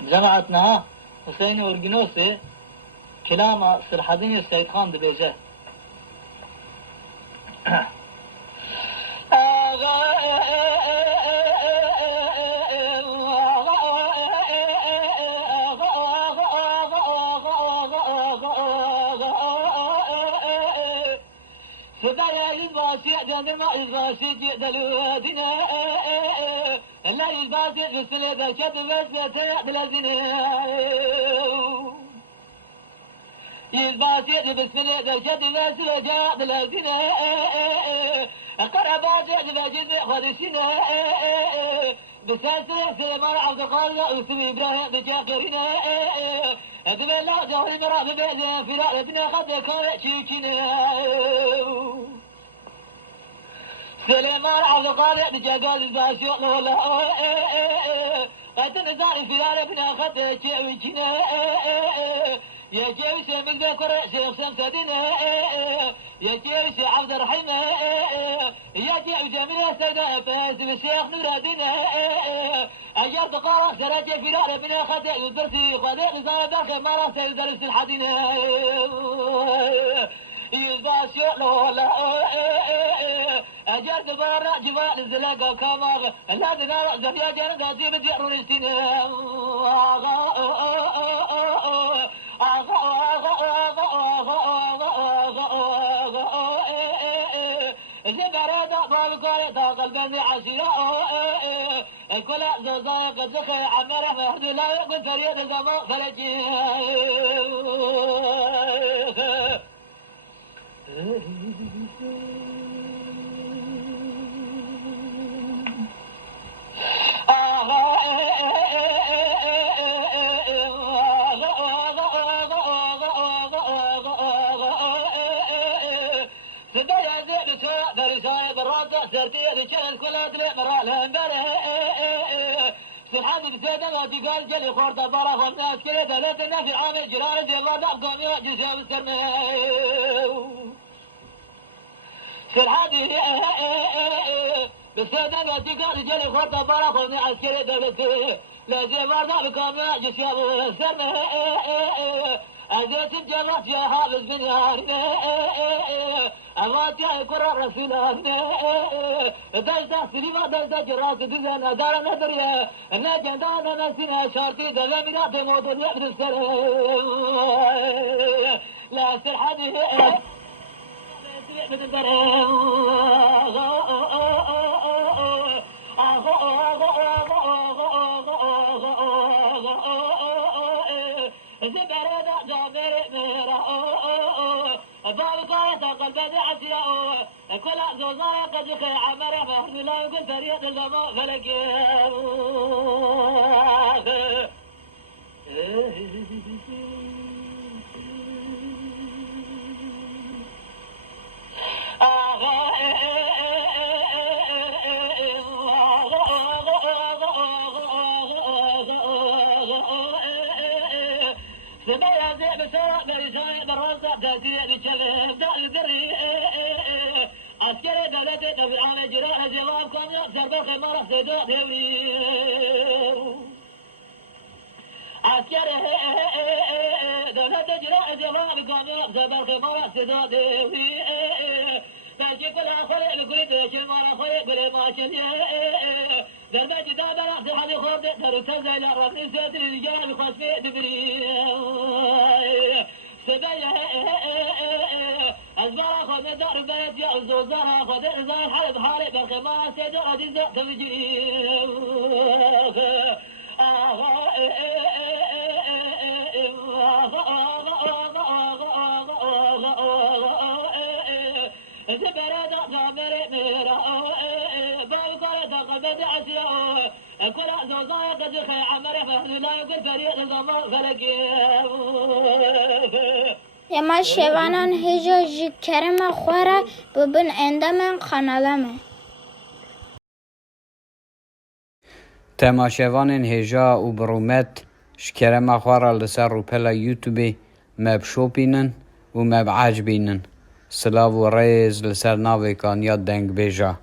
جماعتنا حسين ورقنوسي كلام سرحدين السيد خان دبيجه فدايا يزباسي دان ما يزباسي دلودنا لا يزباسي بسلة كتب بسلة بلازنا يزباسي بسلة كتب بسلة بلازنا قربات بجد خدشنا بسلسلة سلمان عبد القادر وسمي إبراهيم بجاكرنا أدبر لا جوهر مراب بيدنا في رأيتنا قد يكون شيكنا سليمان عبد القادر بجاكر الباشي ولا أتنزع في رأيتنا قد شيكنا يا جيش من ذكر شيخ سمسدنا يا جيش عبد الرحيم يا جيش جميل سيدنا فاز بالشيخ نورادنا أجرت قارة سراجي في رأيتنا قد يدرسي قد يزال باك مرة سيدرس الحدينا يزباش ولا أجرت برا جبال الزلاقة وكاماغ لا دنا زفيا جانا جيب ديرون السنة زبرة بالقارة قلبي عشيرة كل زوجة قد زخي عمره مهد لا يقول فريد الزمان فلجي قال جلي خورد برا والناس كذا ثلاثة في عامل جيران جبار قوم يجلسوا بالسرمه سرحادي بالسادة قال جلي خورد برا والناس كذا ثلاثة لا جبار قوم يجلسوا بالسرمه أجلس الجبات يا حافظ بن يارنا أمات يا كرة رسولنا دلتا سليمة دلتا جراس دزنا دار ندريا النجدان نسينا شارتي دلمنا تموت اليد السلام لا سرحدي كل زوجة قد يخي عمره مهد لا يقول فريد الزمان فلك سبيا زي بسرعة بريساني براسة تأتي بشبه دال دري عسكري دولتي نبي عامل جراح جواب كان يكسر بالخمارة سيدو دوري عسكري دولتي جراح جواب كان يكسر بالخمارة سيدو دوري تاجي كل خلق بكل تاجي المرة خلق بلي ماشي دربة جدابة رأس حدي خورد درسة زي الرقم سيد الرجال بخصفي دبري سبيا أزبارا خذ دار بيت يا الزوزارا خذ إزار حلب حالي بالخمار سيد عزيز تفجري زبرة زبرة ميرا بالقرة قبض عسيا كل زوزايا قد خي عمره فهد لا يقول فريق الزمان فلكي يما شوانان هجا جي كرم خوارا ببن اندامن خانالامه تماشاوان هجا و برومت شكرم خوارا لسر روپلا يوتيوبي مب شوبينن و مب عجبينن سلاو و ريز لسر ناوي كان ياد دنگ بيجا